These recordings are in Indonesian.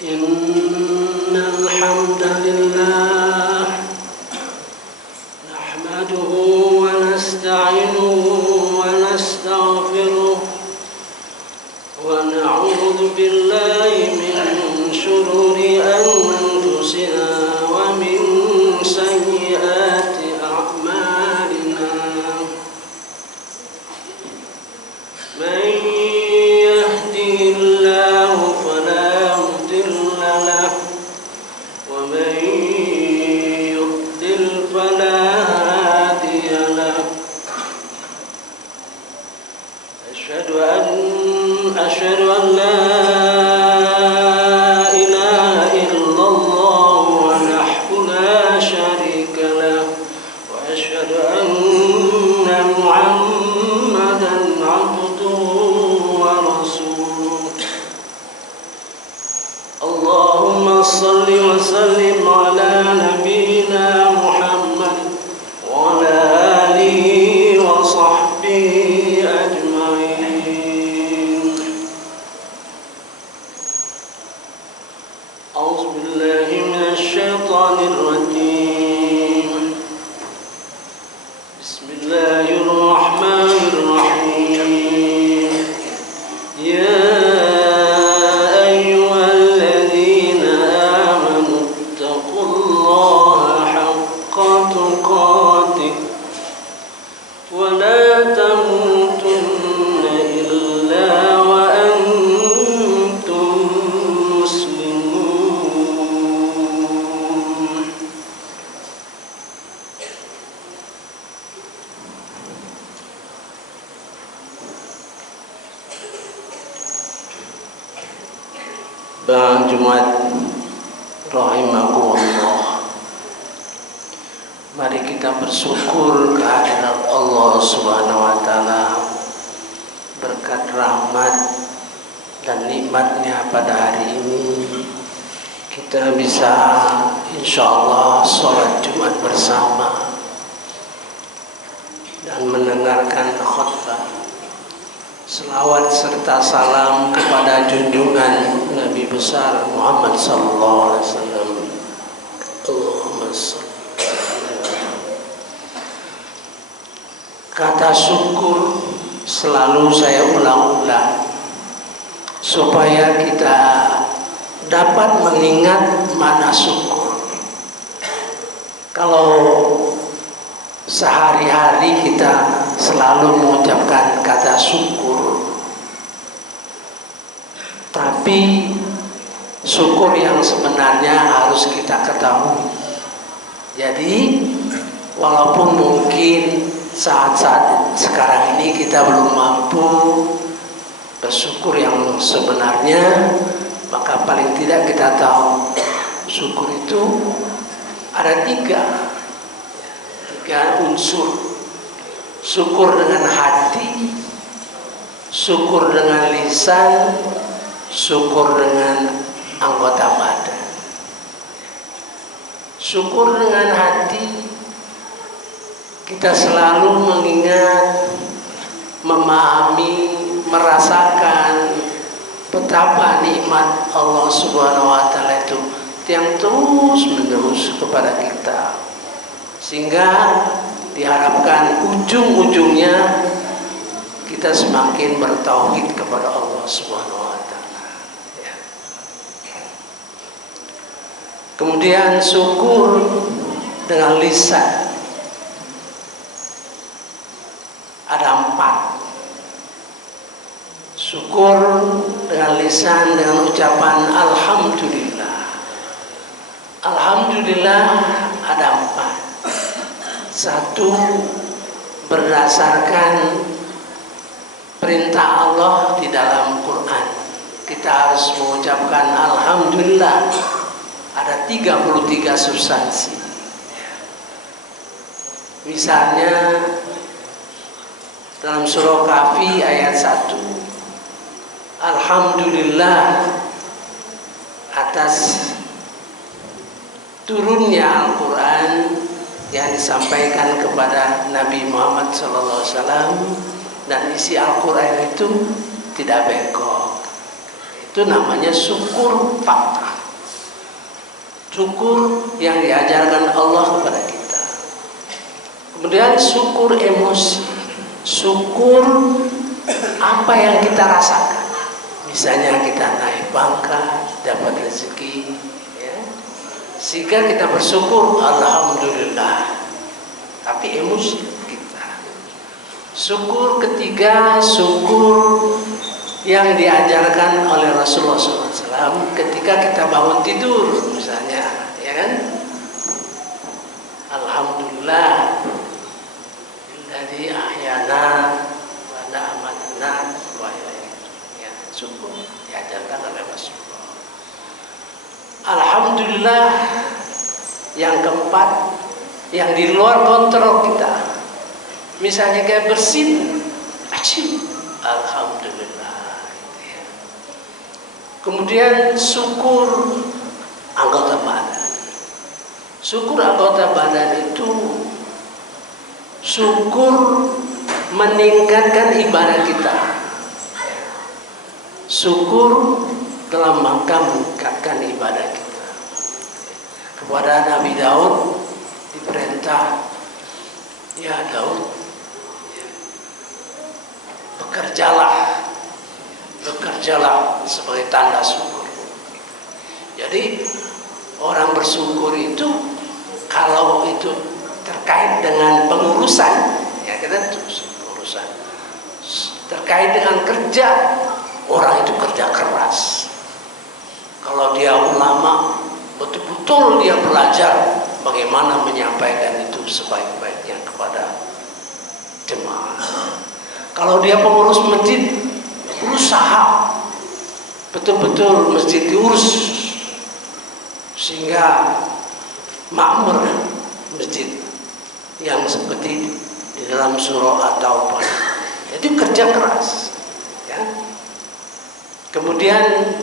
إن الحمد لله نحمده ونستعينه ونستغفره ونعوذ بالله من شرور أنفسنا ومن سيئات أعمالنا من يهده الله فلا مضل له ومن يضلل فلا هادي له أشهد أن لا إله إلا الله وحده لا شريك له وأشهد أن محمدا عبده ورسوله اللهم صل وسلم على نبينا محمد وعلى آله وصحبه أجمعين. أعوذ بالله من الشيطان الرجيم. بسم الله الرحمن الرحيم. يا أيها الذين آمنوا اتقوا الله حق تقاته ولا تموتن إلا وأنتم مسلمون. Bang Jumat rahimakumullah, mari kita bersyukur kehadirat Allah Subhanahu wa taala, berkat rahmat dan nikmatnya pada hari ini kita bisa insyaallah sholat Jumat bersama dan mendengarkan khutbah. Selawat serta salam kepada junjungan Nabi besar Muhammad sallallahu alaihi wasallam. Allahumma shalli. Kata syukur selalu saya ulang-ulang supaya kita dapat mengingat makna syukur. Kalau sehari-hari kita selalu mengucapkan kata syukur, tapi syukur yang sebenarnya harus kita ketahui. Jadi walaupun mungkin saat-saat sekarang ini kita belum mampu bersyukur yang sebenarnya, maka paling tidak kita tahu syukur itu ada tiga unsur. Syukur dengan hati, syukur dengan lisan, syukur dengan anggota badan. Syukur dengan hati, kita selalu mengingat, memahami, merasakan betapa nikmat Allah Subhanahu wa taala itu yang terus menerus kepada kita, sehingga diharapkan ujung-ujungnya kita semakin bertauhid kepada Allah Subhanahu wa taala. Ya. Kemudian syukur dengan lisan. Ada 4. Syukur dengan lisan dengan ucapan alhamdulillah. Alhamdulillah ada 4. 1, berdasarkan perintah Allah di dalam Quran. Kita harus mengucapkan alhamdulillah. Ada 33 substansi. Misalnya dalam surah Kahfi ayat 1, alhamdulillah atas turunnya Al-Quran yang disampaikan kepada Nabi Muhammad SAW, dan isi Al-Quran itu tidak bengkok. Itu namanya syukur fakta. Syukur yang diajarkan Allah kepada kita. Kemudian syukur emosi, syukur apa yang kita rasakan. Misalnya kita naik pangkat, dapat rezeki, ya. Sehingga kita bersyukur, alhamdulillah. Tapi emosi kita. Syukur ketiga, syukur yang diajarkan oleh Rasulullah SAW ketika kita bangun tidur, misalnya, ya kan? Alhamdulillah, alladzi ahyana wa amatna wa ilaihi. Ya, syukur diajarkan oleh Rasulullah. Alhamdulillah, yang keempat, yang di luar kontrol kita. Misalnya kayak bersin, alhamdulillah. Kemudian syukur anggota badan. Syukur anggota badan itu syukur meningkatkan ibadah kita. Syukur dalam rangka meningkatkan ibadah kita. Kepada Nabi Daud diperintah, ya Daud, bekerjalah sebagai tanda syukur. Jadi orang bersyukur itu kalau itu terkait dengan pengurusan, ya kita urusan terkait dengan kerja, orang itu kerja keras. Kalau dia ulama, betul-betul dia belajar bagaimana menyampaikan itu sebaik-baiknya kepada jemaah. Kalau dia pengurus masjid, berusaha betul-betul masjid diurus sehingga makmur masjid yang seperti di dalam surah At-Taubah. Itu kerja keras, ya. Kemudian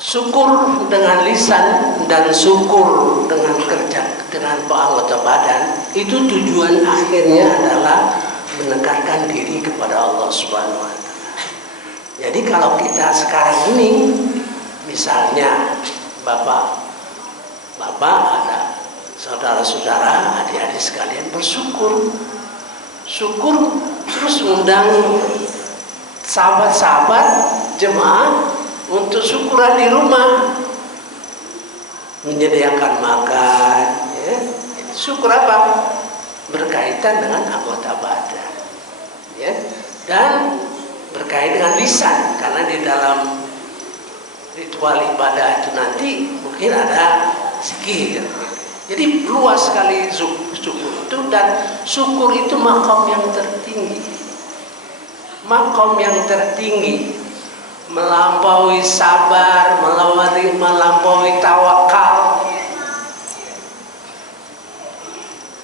syukur dengan lisan dan syukur dengan kerja dengan anggota badan, itu tujuan akhirnya adalah mendekatkan diri kepada Allah Subhanahu wa Ta'ala. Jadi kalau kita sekarang ini, misalnya bapak ada saudara-saudara, adik-adik sekalian bersyukur, terus undang sahabat-sahabat jemaah untuk syukuran di rumah, menyediakan makan, ya. Syukur apa? Berkaitan dengan anggota badan, ya, dan berkait dengan lisan, karena di dalam ritual ibadah itu nanti mungkin ada zikir. Jadi luas sekali syukur itu, dan syukur itu makom yang tertinggi, melampaui sabar, melampaui tawakal.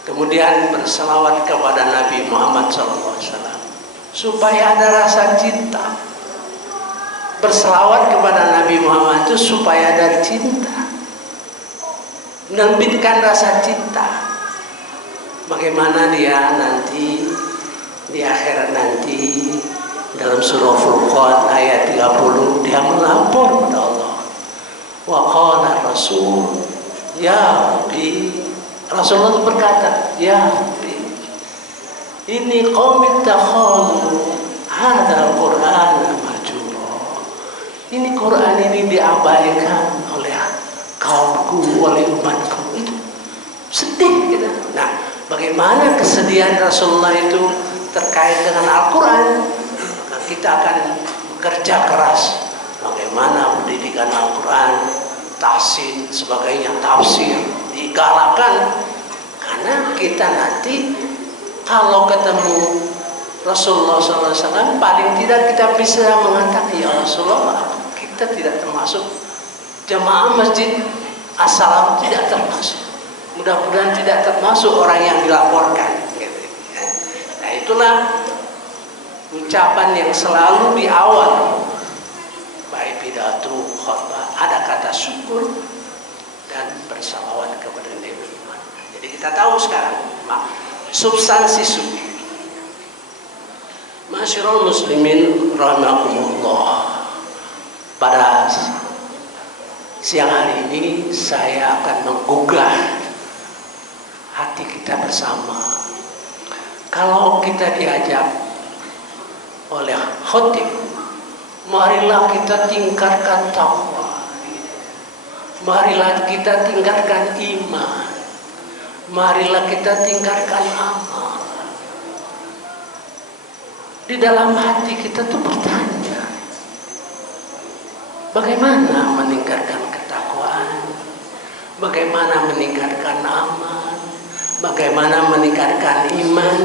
Kemudian berselawat kepada Nabi Muhammad SAW supaya ada rasa cinta. Berselawat kepada Nabi Muhammad itu supaya ada cinta, menerbitkan rasa cinta. Bagaimana dia nanti di akhirat nanti dalam surah Furqan ayat 30 dia melapor kepada Allah. Wa qala Rasul, ya Rabbi, Rasulullah itu berkata, ya Rabbi, ini qaum ittakhadhu hadzal Qur'ana mahjura. Ini Quran ini diabaikan oleh kaumku, oleh umatku. Itu sedih kita. Nah, bagaimana kesedihan Rasulullah itu terkait dengan Al-Quran? Maka kita akan bekerja keras bagaimana pendidikan Al-Quran, tahsin, sebagainya, tafsir digalakkan, karena kita nanti kalau ketemu Rasulullah SAW paling tidak kita bisa mengatakan, ya Rasulullah, kita tidak termasuk jamaah masjid As-Salam, tidak termasuk, mudah-mudahan tidak termasuk orang yang dilaporkan, gitu, ya. Nah, itulah ucapan yang selalu di awal baik pidato, khutbah, ada kata syukur dan bersalawat kepada Nabi Muhammad. Jadi kita tahu sekarang substansi syukur. Masyarul muslimin rahimakumullah, pada siang hari ini saya akan menggugah hati kita bersama. Kalau kita diajak oleh khotib, marilah kita tingkatkan takwa, marilah kita tingkatkan iman, marilah kita tingkatkan amal. Di dalam hati kita tuh bertanya, bagaimana meningkatkan ketakwaan, bagaimana meningkatkan amal, bagaimana meningkatkan iman.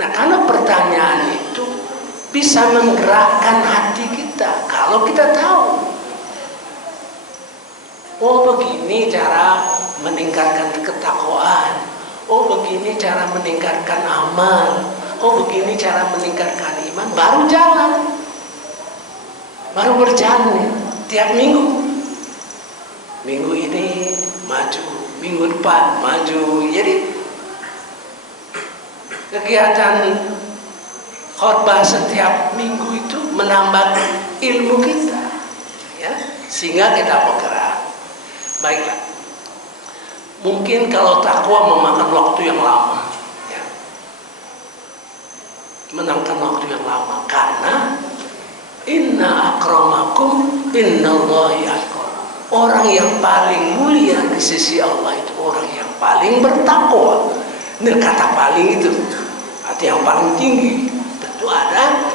Nah, karena pertanyaan itu bisa menggerakkan hati kita. Kalau kita tahu, oh begini cara meningkatkan ketakwaan, oh begini cara meningkatkan amal, oh begini cara meningkatkan iman, baru jalan, baru berjalan tiap minggu. Minggu ini maju, minggu depan maju. Jadi kegiatan khotbah setiap minggu itu menambah ilmu kita, ya, sehingga kita bergerak. Baiklah, mungkin kalau takwa memakan waktu yang lama, ya, menangkan waktu yang lama, karena inna akramakum innallahi atqakum. Orang yang paling mulia di sisi Allah itu orang yang paling bertakwa. Nah, kata paling itu arti yang paling tinggi. Tentu ada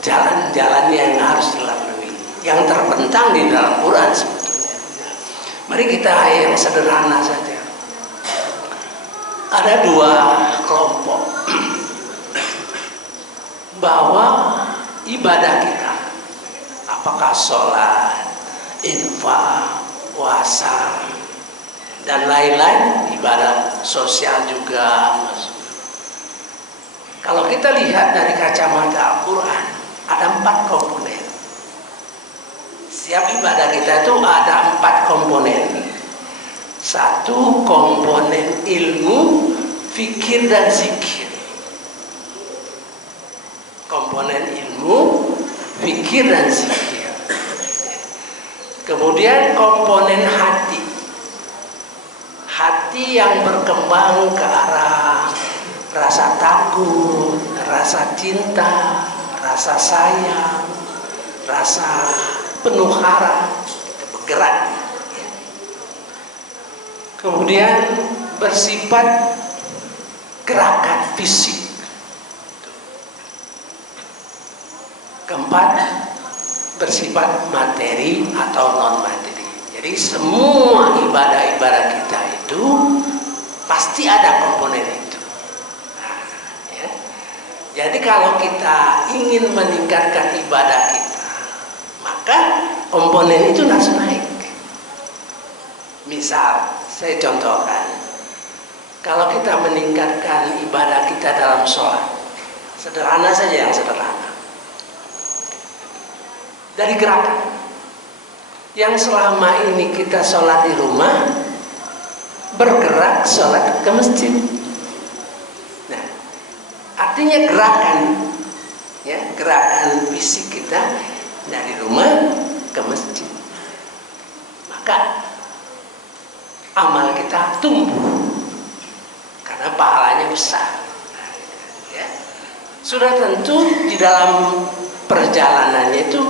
jalan-jalan yang harus dilalui, yang terbentang di dalam Quran sebetulnya. Mari kita yang sederhana saja. Ada dua kelompok bahwa ibadah kita, apakah sholat, infak, puasa, dan lain-lain, ibadah sosial juga. Kalau kita lihat dari kacamata Al-Quran, ada 4 komponen. Setiap ibadah kita itu ada 4 komponen. 1 komponen ilmu, fikir dan zikir. Komponen ilmu, fikir dan zikir. Kemudian komponen hati. Hati yang berkembang ke arah rasa takut, rasa cinta, rasa sayang, rasa penuh harap, bergerak. Kemudian bersifat gerakan fisik. Keempat, bersifat materi atau non materi. Jadi semua ibadah-ibadah kita itu pasti ada komponen itu. Nah, ya. Jadi kalau kita ingin meningkatkan ibadah kita, maka komponen itu harus naik. Misal, saya contohkan, kalau kita meningkatkan ibadah kita dalam sholat, sederhana saja, yang sederhana, dari gerakan yang selama ini kita sholat di rumah, bergerak sholat ke masjid. Nah, artinya gerakan, ya, gerakan fisik kita dari rumah ke masjid, maka amal kita tumbuh karena pahalanya besar. Nah, ya. Sudah tentu di dalam perjalanannya itu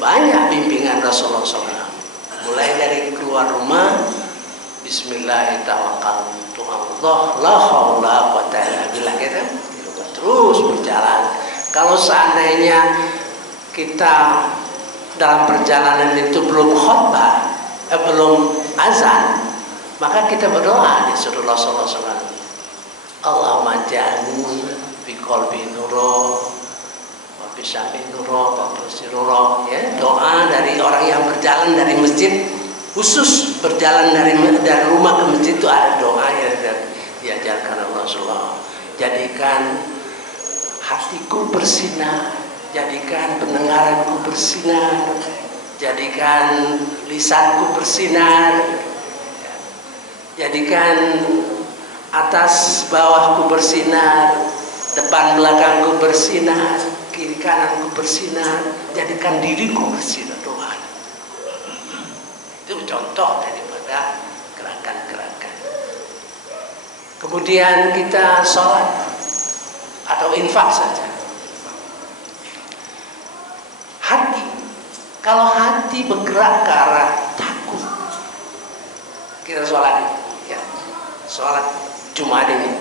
banyak bimbingan Rasulullah SAW. Mulai dari keluar rumah, Bismillahirrahmanirrahim, la haula wa quwwata illa billah, gitu. Terus berjalan. Kalau seandainya kita dalam perjalanan itu belum khutbah, belum azan, maka kita berdoa, disuruh Rasulullah SAW, Allahumma ja'alni fi qalbi nuro wa fi sam'i nuro wa fi nuro. Ya, doa dari orang yang berjalan dari masjid, khusus berjalan dari rumah ke masjid itu ada doa yang diajarkan Rasulullah. Jadikan hatiku bersinar, jadikan pendengaranku bersinar, jadikan lisanku bersinar, jadikan atas bawahku bersinar, depan belakangku bersinar, kiri kananku bersinar, jadikan diriku bersinar. Doa. contoh daripada gerakan-gerakan. Kemudian kita sholat atau infak saja. Hati, kalau hati bergerak ke arah takut, kita sholat, ya, sholat Jumat ini,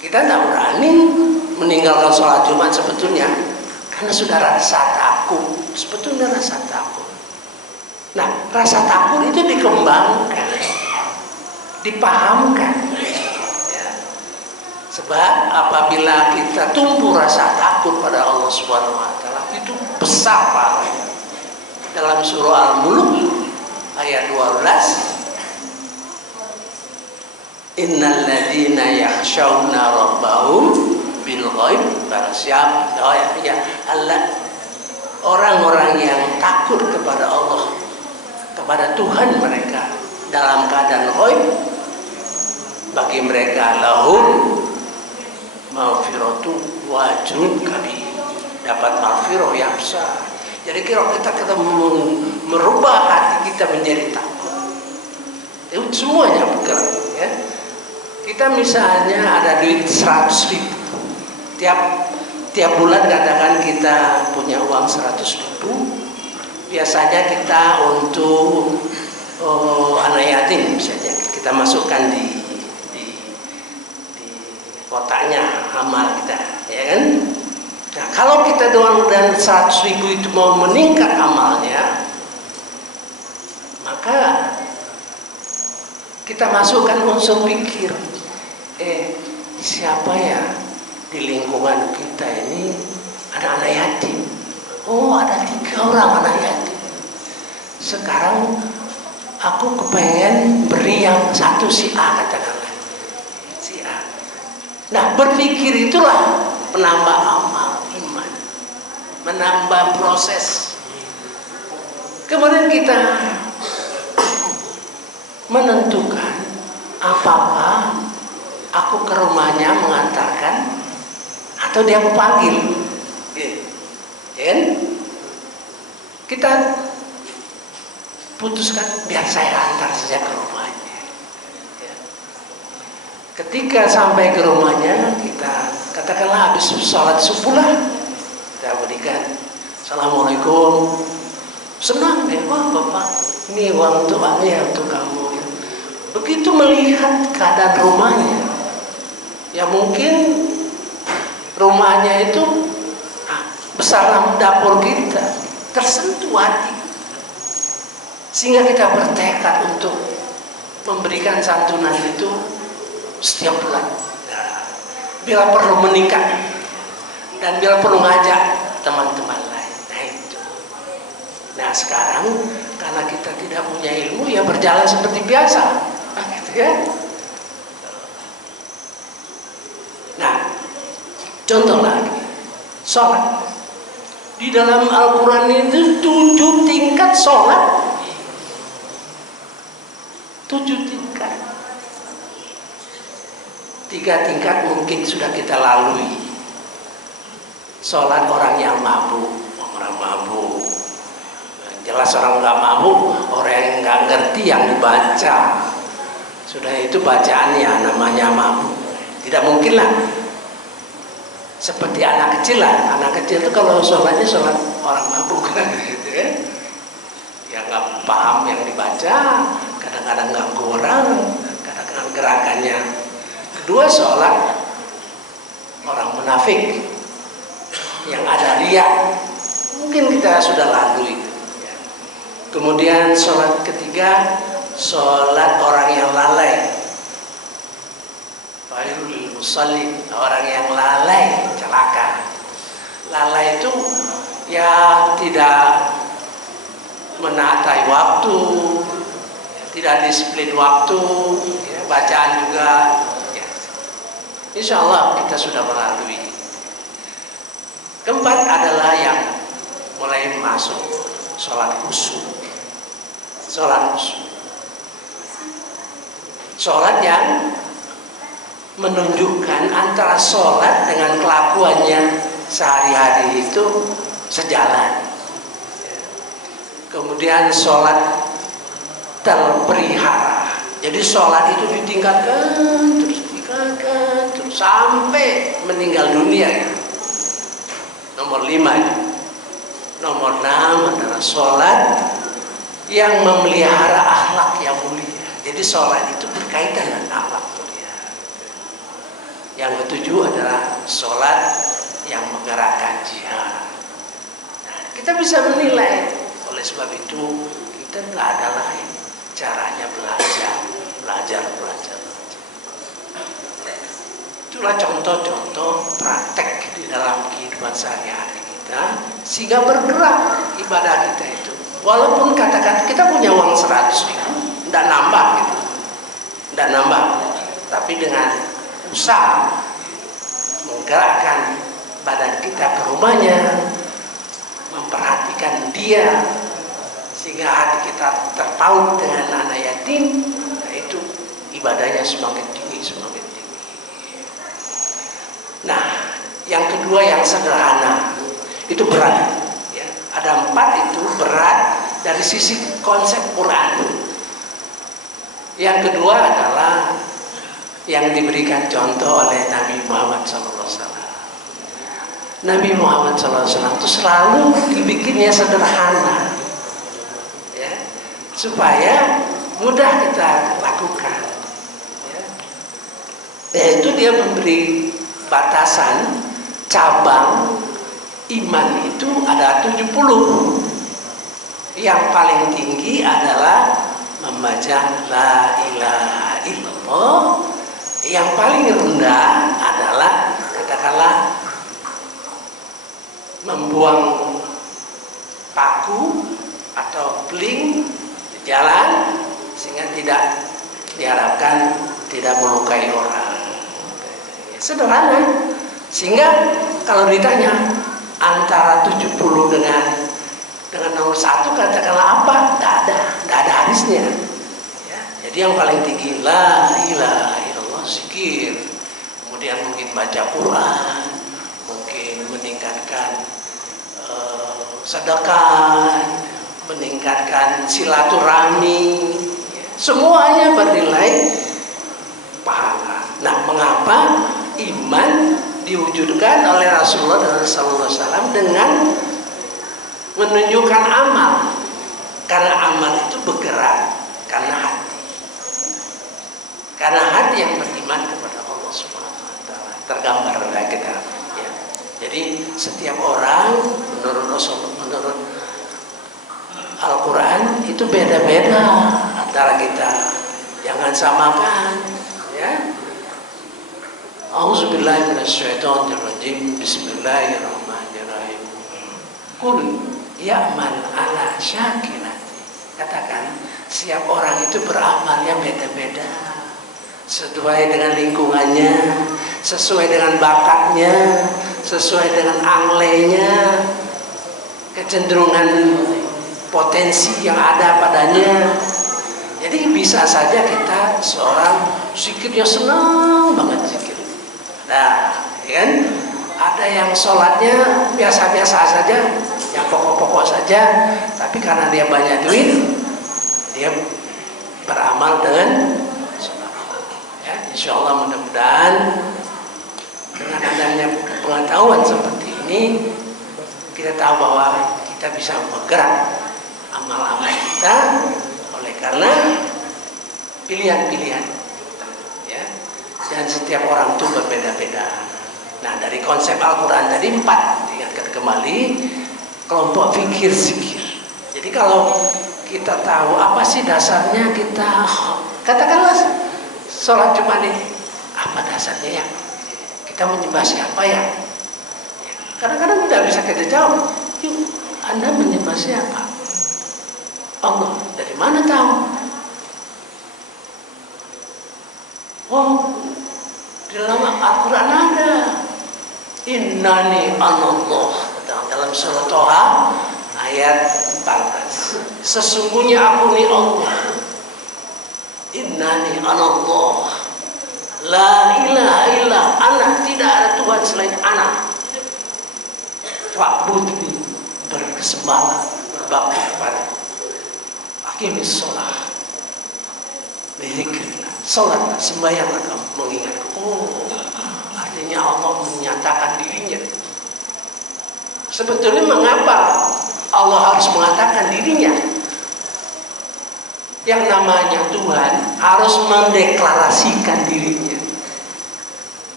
kita tidak berani meninggalkan sholat Jumat sebetulnya, karena sudah rasa takut, sebetulnya rasa takut. Nah, rasa takut itu dikembangkan, dipahamkan, ya. Sebab apabila kita tumbuh rasa takut pada Allah Subhanahu Wa Taala, itu besar pahalanya. Dalam surah Al-Mulk ayat 12, Innal ladzina yakhshawna rabbahum bil ghaib, barang siapa, ya Allah, orang-orang yang takut kepada Allah, kepada Tuhan mereka dalam keadaan ghaib, bagi mereka lahum maghfiratu wa ajrun kabir, dapat maghfirah yang besar. Jadi kalau kita merubah hati kita menjadi takut, itu semuanya bergerak, ya. Kita misalnya ada duit 100.000, tiap bulan katakan kita punya uang 100.000, biasanya kita untuk anak yatim misalnya kita masukkan di kotaknya amal kita, ya kan? Nah, kalau kita doang dan 100.000 itu mau meningkat amalnya, maka kita masukkan unsur pikir, siapa ya di lingkungan kita ini ada anak yatim? Oh, ada 3 orang anak yatim. Sekarang aku kepengen beri yang satu si A, katakanlah si A. Nah, berpikir itulah penambah amal iman, menambah proses. Kemudian kita menentukan apakah aku ke rumahnya mengantarkan atau dia memanggil, ya kan? Kita putuskan biar saya antar saja ke rumahnya. Ya. Ketika sampai ke rumahnya, kita katakanlah habis sholat subuh lah, kita berikan Assalamualaikum. Senang deh, wah Bapak, ini uang untuk untuk kamu. Begitu melihat keadaan rumahnya, ya mungkin rumahnya itu besar dapur kita, tersentuh hati, sehingga kita bertekad untuk memberikan santunan itu setiap bulan. Nah, bila perlu meningkat dan bila perlu ngajak teman-teman lain. Nah itu. Nah sekarang karena kita tidak punya ilmu, ya berjalan seperti biasa. Nah, gitu ya. Nah, contoh lagi, sholat. Di dalam Al-Quran itu 7 tingkat sholat, 7 tingkat. 3 tingkat mungkin sudah kita lalui. Sholat orang yang mabuk, orang mabuk. Jelas orang nggak mabuk, orang yang nggak ngerti yang dibaca. Sudah itu bacaannya namanya mabuk. Tidak mungkin lah seperti anak kecil lah. Anak kecil itu kalau sholatnya sholat orang mabuk kan, gitu ya. Ya nggak paham yang dibaca, kadang-kadang ganggu orang, kadang-kadang gerakannya. Kedua, sholat orang munafik yang ada riya, mungkin kita sudah lalu itu. Kemudian sholat ketiga, sholat orang yang lalai, failul musallin, orang yang lalai, celaka. Lalai itu ya tidak menata waktu, tidak disiplin waktu, ya, bacaan juga. Ya. Insya Allah kita sudah melalui. Keempat adalah yang mulai masuk sholat khusyuk. Sholat khusyuk, sholat yang menunjukkan antara sholat dengan kelakuannya sehari-hari itu sejalan. Kemudian sholat terpelihara. Jadi sholat itu ditingkatkan terus sampai meninggal dunia ya. Nomor 5 ya. Nomor 6 adalah sholat yang memelihara akhlak yang mulia. Jadi sholat itu berkaitan dengan akhlak mulia. Yang ketujuh adalah sholat yang menggerakkan jihad. Nah, kita bisa menilai. Oleh sebab itu kita nggak ada lain caranya belajar. Itulah contoh-contoh praktek di dalam kehidupan sehari-hari kita sehingga bergerak ibadah kita itu. Walaupun katakan kita punya uang 100.000, tidak nambah gitu, tidak nambah, tapi dengan usaha menggerakkan badan kita ke rumahnya, memperhatikan dia sehingga hati kita terpaut dengan anak yatim, nah itu ibadahnya semakin tinggi. Nah, yang kedua yang sederhana itu berat ya. Ada 4 itu berat dari sisi konsep Quran. Yang kedua adalah yang diberikan contoh oleh Nabi Muhammad SAW. Nabi Muhammad SAW itu selalu dibikinnya sederhana ya, supaya mudah kita lakukan ya. Yaitu dia memberi batasan cabang iman itu ada 70. Yang paling tinggi adalah membaca la ilaha illallah. Yang paling rendah adalah katakanlah membuang paku atau beling di jalan sehingga tidak diharapkan tidak melukai orang. Sederhana. Sehingga kalau ditanya antara 70 dengan nomor 1 katakanlah apa? Tidak ada hadisnya. Ya. Jadi yang paling tinggi la ilaha illallah zikir. Kemudian mungkin baca Quran, mungkin meningkatkan sedekah, meningkatkan silaturahmi. Semuanya bernilai pahala. Nah, mengapa iman diwujudkan oleh Rasulullah SAW dengan menunjukkan amal? Karena amal itu bergerak karena hati. Karena hati yang beriman kepada Allah Subhanahu wa taala. Tergambar oleh kita ya. Jadi setiap orang menurut Rasulullah, menurut Al-Quran itu beda-beda antara kita. Jangan samakan ya. A'udzubillahi minasyaitonirrajim. Bismillahirrahmanirrahim. Qul ya'mal ala syakilati. Katakan, setiap orang itu beramalnya beda-beda. Sesuai dengan lingkungannya, sesuai dengan bakatnya, sesuai dengan anglenya, kecenderungan potensi yang ada padanya. Jadi bisa saja kita seorang zikirnya senang banget zikir. Nah, kan ada yang sholatnya biasa-biasa saja, yang pokok-pokok saja, tapi karena dia banyak duit, dia beramal dengan sholat. Ya, insya Allah mudah-mudahan dengan adanya pengetahuan seperti ini, kita tahu bahwa kita bisa bergerak amal-amal kita oleh karena pilihan-pilihan. Dan setiap orang itu berbeda-beda. Nah, dari konsep Al-Quran tadi 4 diingatkan kembali kelompok fikir zikir. Jadi kalau kita tahu apa sih dasarnya kita katakanlah sholat Jumat ini apa dasarnya ya? Kita menyembah siapa ya? Kadang-kadang tidak bisa kita jawab. Yuk, Anda menyembah siapa? Allah. Dari mana tahu? Oh, di dalam Al-Quran ada innani anallah dalam surah Toha ayat 14. Sesungguhnya aku ni Allah. Innani anallah la ilaha illa ana, tidak ada Tuhan selain ana. Fa'budni, bersembahlah, berbakti kepada. Aqimis sholah, Dzikrillah, salatlah, sembahyanglah kamu mengingatku. Oh, artinya Allah menyatakan dirinya. Sebetulnya mengapa Allah harus mengatakan dirinya? Yang namanya Tuhan harus mendeklarasikan dirinya.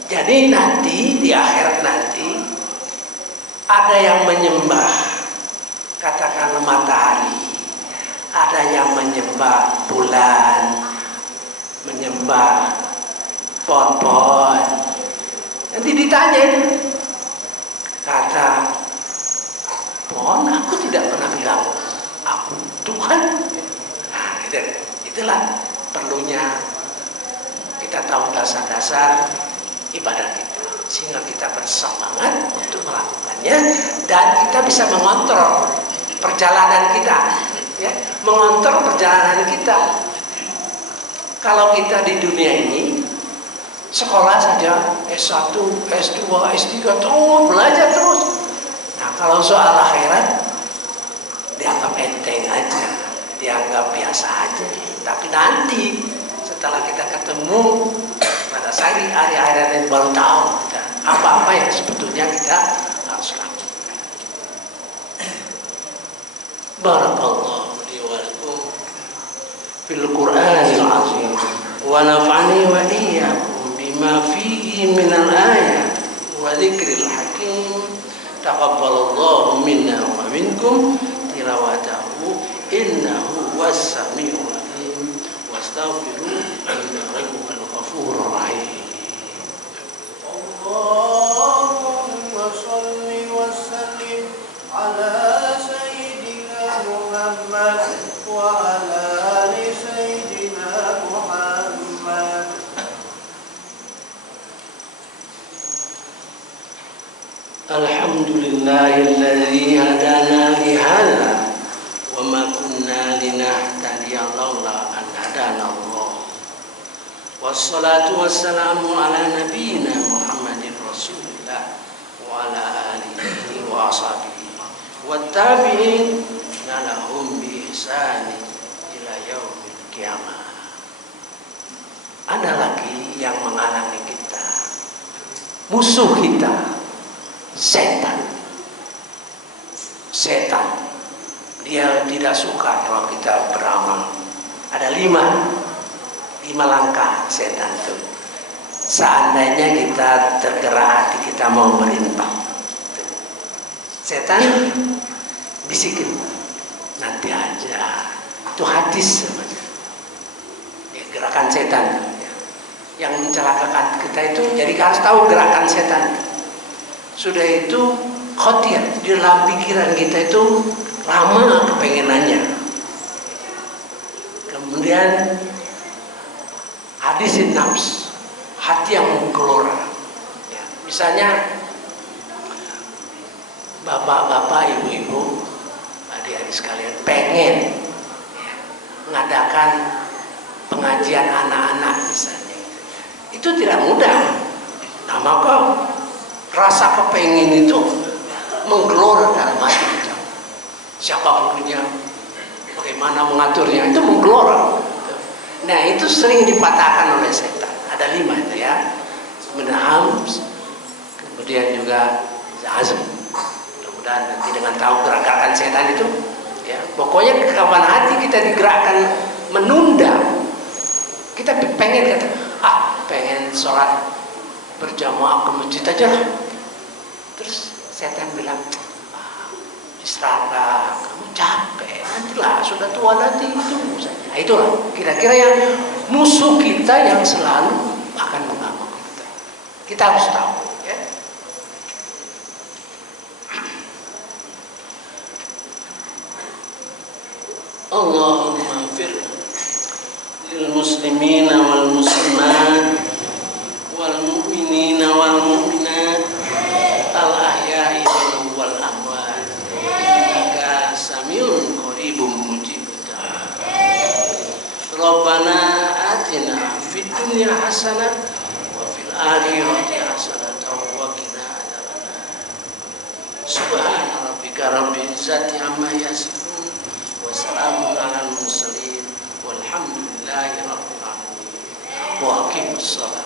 Jadi nanti di akhirat nanti ada yang menyembah katakanlah matahari, ada yang menyembah bulan, menyembah pohon-pohon. Nanti ditanya, kata pohon, aku tidak pernah bilang aku Tuhan. Nah, itulah perlunya kita tahu dasar-dasar ibadah kita, sehingga kita bersemangat untuk melakukannya dan kita bisa mengontrol perjalanan kita, ya, mengontrol perjalanan kita. Kalau kita di dunia ini sekolah saja S1, S2, S3 terus belajar terus. Nah, kalau soal akhirat dianggap enteng aja, dianggap biasa aja. Tapi nanti setelah kita ketemu pada hari akhirat yang baru tahu kita apa-apa yang sebetulnya kita harus lakukan. Barakallahu li wa lakum fil Qur'anil azim wa nafa'ani wa iyyakum bima fihi minal ayat wa dzikril hakim. Taqabbalallahu minna wa minkum tilawatahu innahu was-sami'ul alim. Wastaghfiru innahu al-ghafurur rahim. Allahumma shalli wa sallim ala sayyidina Muhammad wa ala ali sayyidina Muhammad. Alhamdulillahilladzi hadana li hadza wa ma kunna linahtadiya laula an hadana Allah. Wassalatu wassalamu ala nabiyyina Muhammadin Rasulillah wa ala alihi wa ashabihi wat tabi'in lahum bi ihsani ila yaumil qiyamah. Ada lagi yang menghalangi kita, musuh kita, setan. Setan dia tidak suka kalau kita beramal. Ada lima langkah setan itu. Seandainya kita tergerak hati kita mau merintah, setan bisikin, nanti aja. Itu hadis sebenarnya. Ya, gerakan setan yang mencelakakan kita itu. Jadi harus tahu gerakan setan. Sudah itu khotir di dalam pikiran kita itu lama kepengenannya. Kemudian hadisin nafs, hati yang menggelora. Ya, misalnya bapak-bapak, ibu-ibu, adik-adik sekalian pengen ya, mengadakan pengajian anak-anak misalnya. Itu tidak mudah. Nah, maka rasa kepengen itu menggelora dalam hati kita. Siapa gurunya, bagaimana mengaturnya, itu menggelora. Nah, itu sering dipatahkan oleh setan. Ada 5 itu ya. Menaham, kemudian juga azam. Mudah-mudahan nanti dengan tahu gerakan setan itu, ya, pokoknya kapan hati kita digerakkan menunda, kita pengen kata, pengen sholat berjamaah ke masjid aja lah. Terus setan bilang, istirahatlah, kamu capek, nantilah sudah tua nanti itu. Nah, itulah kira-kira yang musuh kita yang selalu akan mengganggu kita. Kita harus tahu, ya. Allahumma fir lil muslimina wal muslimat wal mu'minina wal mu'minat al ahya'i wal amwat innaka samiun qaribun mujibud du'a. Rabbana atina fid dunya hasanah wa fil akhirati hasanah wa qina adzabannar. Subhana rabbika rabbil izzati amma yasifun wa salamun alal mursalin walhamdulillahi rabbil alamin. wa aqimus shalah.